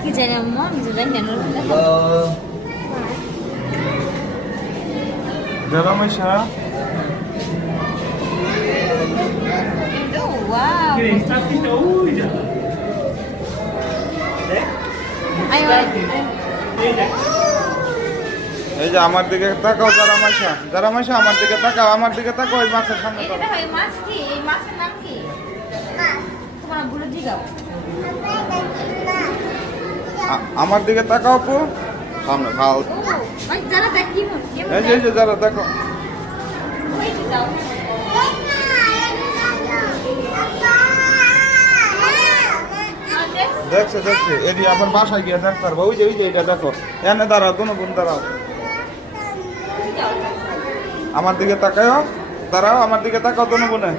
কি জানি আম্মা নিজে দেখেন জায়গা মাইশা wow এই যে আমার দিকে তাকাও যারা মাইশা আমার দিকে তাকাও এই মাছের সামনে এটা হয় মাছ কি এই মাছের নাম কি তোমার বলে দিগাও আমার দিকে তাকাও আপু সামনে খাও ভাই যারা দেখি এই যে যারা দেখো ওই যে যাও দেখছে এটি আবার বাসায় গিয়ে দেখতে পারবো ওই যে এটা দেখো এনে দাঁড়াও কোনো বোন দাঁড়াও আমার দিকে তাকাও দাঁড়াও আমার দিকে তাকাও কোনো বোনে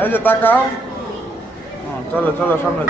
এই যে তাকাও চলো সামনে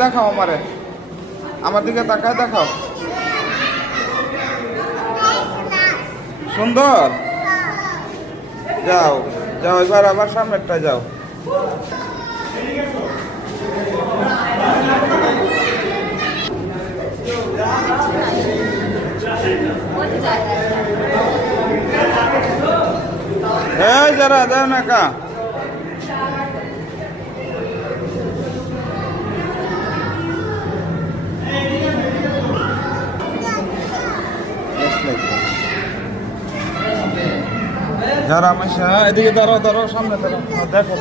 দেখাও আমার দিকে তাকায় দেখাও সুন্দর যাও এবার আবার সামনেরটা যাও এই যারা যাও না কা যারা মাইশা এদিকে দাঁড়াও সামনে দাঁড়াও দেখো